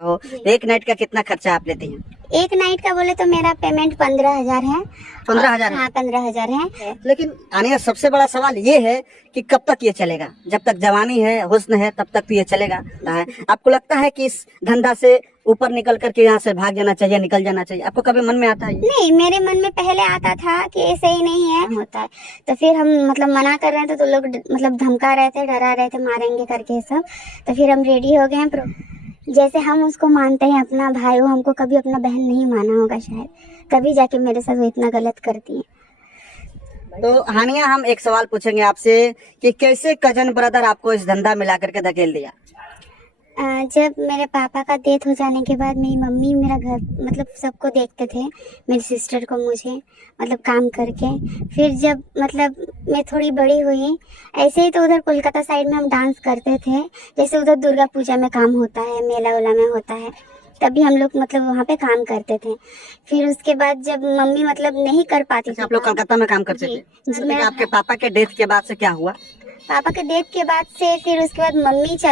हो, एक नाइट का कितना खर्चा आप लेती हैं? एक नाइट का बोले तो मेरा पेमेंट 15,000 है। 15,000 है? हाँ 15,000 है। लेकिन आने का सबसे बड़ा सवाल ये है कि कब तक ये चलेगा? जब तक जवानी है, हुस्न है, तब तक तो ये चलेगा है। आपको लगता है कि इस धंधा से ऊपर निकल करके यहाँ से भाग जाना चाहिए, निकल जाना चाहिए? आपको कभी मन में आता है? नहीं, मेरे मन में पहले आता था कि ये सही नहीं है होता है, तो फिर हम मतलब मना कर रहे थे तो लोग मतलब धमका रहे थे, डरा रहे थे, मारेंगे करके सब। तो फिर हम रेडी हो गए हैं। जैसे हम उसको मानते हैं अपना भाई, वो हमको कभी अपना बहन नहीं माना होगा शायद, तभी जाके मेरे साथ वो इतना गलत करती है। तो हानिया, हम एक सवाल पूछेंगे आपसे कि कैसे कजन ब्रदर आपको इस धंधा में ला करके धकेल दिया? जब मेरे पापा का डेथ हो जाने के बाद मेरी मम्मी मेरा घर मतलब सबको देखते थे, मेरी सिस्टर को, मुझे मतलब काम करके। फिर जब मतलब मैं थोड़ी बड़ी हुई, ऐसे ही तो उधर कोलकाता साइड में हम डांस करते थे, जैसे उधर दुर्गा पूजा में काम होता है, मेला वेला में होता है, तभी हम लोग मतलब वहाँ पे काम करते थे। फिर उसके बाद जब मम्मी मतलब नहीं कर पाती थी। आप लोग कलकत्ता में काम करते थे? जी। आपके पापा के डेथ के बाद से क्या हुआ? पापा के डेथ के बाद से फिर उसके बाद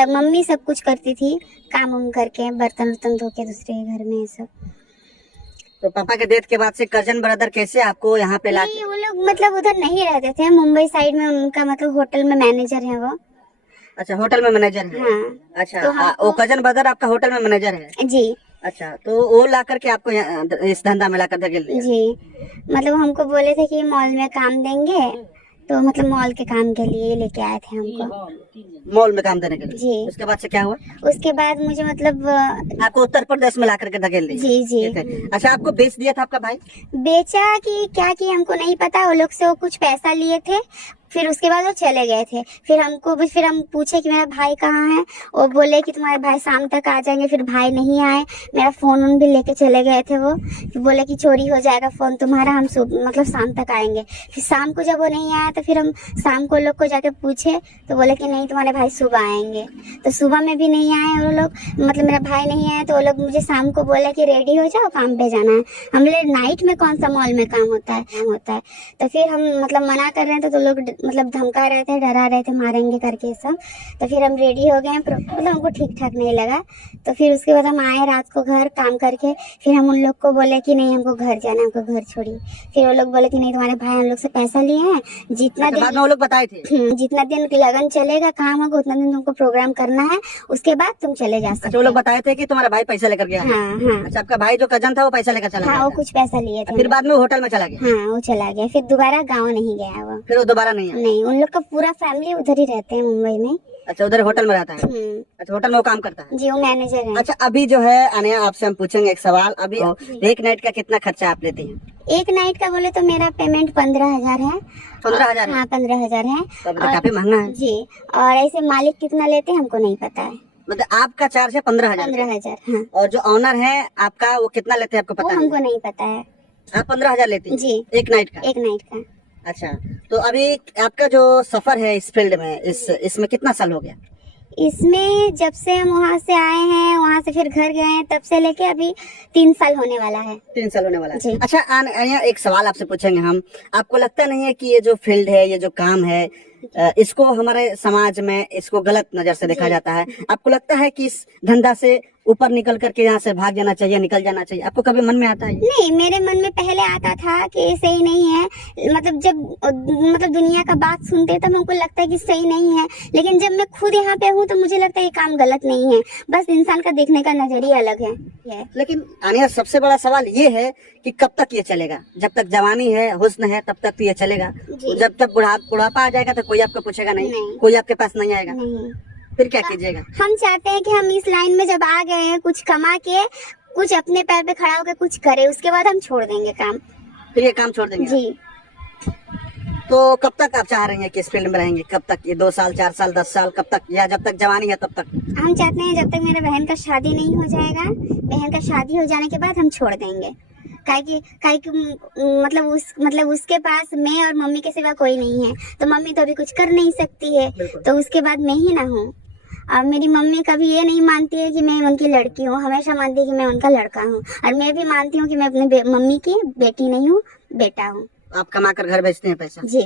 मम्मी सब कुछ करती थी, काम उम करके, बर्तन वर्तन धो के दूसरे के घर में सब। तो पापा के डेथ के बाद से कजन ब्रदर कैसे आपको यहाँ पे ला? नहीं, वो लोग मतलब उधर नहीं रहते थे, मुंबई साइड में उनका मतलब होटल में मैनेजर है वो। अच्छा, होटल में मैनेजर है? हाँ। अच्छा, तो वो कजन ब्रदर आपका होटल में मैनेजर है? जी। अच्छा, तो वो ला करके आपको इस धंधा में ला कर धकेल दिया? जी, मतलब हमको बोले थे कि मॉल में काम देंगे, तो मतलब मॉल के काम के लिए लेके आए थे हमको। मॉल में काम देने के लिए? जी। उसके बाद से क्या हुआ? उसके बाद मुझे मतलब आपको उत्तर प्रदेश में ला करके धकेल दिया? जी जी। अच्छा, आपको बेच दिया था आपका भाई? बेचा कि क्या कि हमको नहीं पता, वो लोग से वो कुछ पैसा लिए थे, फिर उसके बाद वो चले गए थे। फिर हम पूछे कि मेरा भाई कहाँ है, वो बोले कि तुम्हारे भाई शाम तक आ जाएंगे। फिर भाई नहीं आए, मेरा फोन उन भी लेके चले गए थे वो। फिर बोले कि चोरी हो जाएगा फोन तुम्हारा, हम मतलब शाम तक आएंगे। फिर शाम को जब वो नहीं आया तो फिर हम शाम को लोग को जाके पूछे तो बोले कि नहीं तुम्हारे भाई सुबह आएंगे। तो सुबह में भी नहीं आए वो लोग, मतलब मेरा भाई नहीं आया, तो वो लोग मुझे शाम को बोले कि रेडी हो जाओ, काम पे जाना है। हम बोले नाइट में कौन सा मॉल में काम होता है। तो फिर हम मतलब मना कर रहे थे तो लोग मतलब धमका रहे थे, डरा रहे थे, मारेंगे करके सब। तो फिर हम रेडी हो गए, मतलब हमको ठीक ठाक नहीं लगा। तो फिर उसके बाद हम आए रात को घर काम करके। फिर हम उन लोग को बोले कि नहीं हमको घर जाना है, हमको घर छोड़िए। फिर वो लोग बोले कि नहीं तुम्हारे भाई हम लोग से पैसा लिए हैं, जितना दिन वो लोग बताए थे जितना दिन लगन चलेगा, काम होगा, उतना दिन तुमको प्रोग्राम करना है, उसके बाद तुम चले जा सकते। वो लोग बताए थे कि तुम्हारा भाई पैसा लेकर गया? हाँ हाँ। अच्छा, आपका भाई जो कजन था वो पैसा लेकर चला? हाँ, वो कुछ पैसा लिए थे। फिर बाद में होटल में चला गया? हाँ, वो चला गया, फिर दोबारा गाँव नहीं गया वो। फिर वो दोबारा नहीं आया? नहीं, उन लोग का पूरा फैमिली उधर ही रहते हैं मुंबई में। अच्छा, उधर होटल में रहता है? अच्छा, होटल में वो काम करता है? जी, वो मैनेजर है। अच्छा, अभी जो है अनया, आपसे हम पूछेंगे एक सवाल। अभी एक नाइट का कितना खर्चा आप लेती हैं? एक नाइट का बोले तो मेरा पेमेंट 15,000 है। 15,000? हाँ 15,000 है। तो काफी महंगा है जी। और ऐसे मालिक कितना लेते हैं हमको नहीं पता है। मतलब आपका चार्ज है 15,000? 15,000। हाँ। और जो ऑनर है आपका वो कितना लेते हैं आपको वो पता हमको नहीं पता है। आप 15,000 लेती हैं? जी। एक नाइट का? एक नाइट का। अच्छा, तो अभी आपका जो सफर है इस फील्ड में, इसमें कितना साल हो गया? इसमें जब से हम वहाँ से आए हैं, वहाँ से फिर घर गए हैं, तब से लेके अभी 3 साल होने वाला है। 3 साल होने वाला है? जी। अच्छा, यहाँ एक सवाल आपसे पूछेंगे हम। आपको लगता नहीं है कि ये जो फील्ड है, ये जो काम है, इसको हमारे समाज में इसको गलत नजर से देखा जाता है? आपको लगता है कि इस धंधा से ऊपर निकल करके यहाँ से भाग जाना चाहिए, निकल जाना चाहिए? आपको कभी मन में आता है? नहीं, मेरे मन में पहले आता था कि ये सही नहीं है, मतलब जब मतलब दुनिया का बात सुनते तब हमको लगता है कि सही नहीं है, लेकिन जब मैं खुद यहाँ पे हूँ तो मुझे लगता है ये काम गलत नहीं है, बस इंसान का देखने का नजरिया अलग है। लेकिन आनिया, सबसे बड़ा सवाल ये है कि कब तक ये चलेगा? जब तक जवानी है, हुस्न है, तब तक तो ये चलेगा। जब तक बुढ़ापा आ जाएगा तो कोई आपको पूछेगा नहीं, कोई आपके पास नहीं आएगा, नहीं। फिर क्या कीजिएगा? हम चाहते हैं कि हम इस लाइन में जब आ गए हैं, कुछ कमा के, कुछ अपने पैर पे खड़ा होकर कुछ करे, उसके बाद हम छोड़ देंगे काम। फिर ये काम छोड़ देंगे? जी। तो कब तक आप चाह रहे हैं कि इस फील्ड में रहेंगे? कब तक? ये 2 साल, 4 साल, 10 साल, कब तक? या जब तक जवानी है तब तक? हम चाहते हैं जब तक मेरे बहन का शादी नहीं हो जाएगा, बहन का शादी हो जाने के बाद हम छोड़ देंगे। काहे कि मतलब उसके पास मैं और मम्मी के सिवा कोई नहीं है, तो मम्मी तो अभी कुछ कर नहीं सकती है, तो उसके बाद मैं ही ना हूँ। और मेरी मम्मी कभी ये नहीं मानती है कि मैं उनकी लड़की हूँ, हमेशा मानती है कि मैं उनका लड़का हूँ। और मैं भी मानती हूँ कि मैं अपने मम्मी की बेटी नहीं हूँ, बेटा हूँ। आप कमा कर घर भेजते हैं पैसा? जी।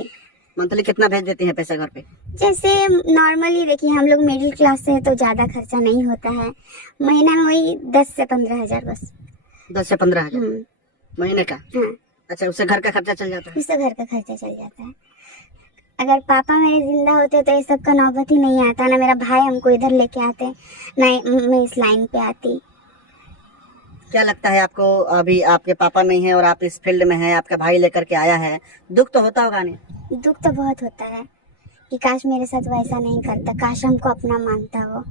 मंथली कितना भेज देती हैं पैसा घर पे? जैसे नॉर्मली देखिए हम लोग मिडिल क्लास से है तो ज़्यादा खर्चा नहीं होता है, महीना में वही 10 से 15 हज़ार बस। 10 से 15 हजार हम्म, महीने का? हाँ, अच्छा, उससे घर का खर्चा चल जाता है? उससे घर का खर्चा चल जाता है। अगर पापा मेरे जिंदा होते तो ये सब का नौबत ही नहीं आता, ना मेरा भाई हमको इधर लेके आते, ना मैं इस लाइन पे आती। क्या लगता है आपको, अभी आपके पापा नहीं है और आप इस फील्ड में हैं, आपका भाई लेकर के आया है, दुख तो होता होगा नहीं? दुख तो बहुत होता है कि काश मेरे साथ वैसा नहीं करता, काश हमको अपना मानता वो।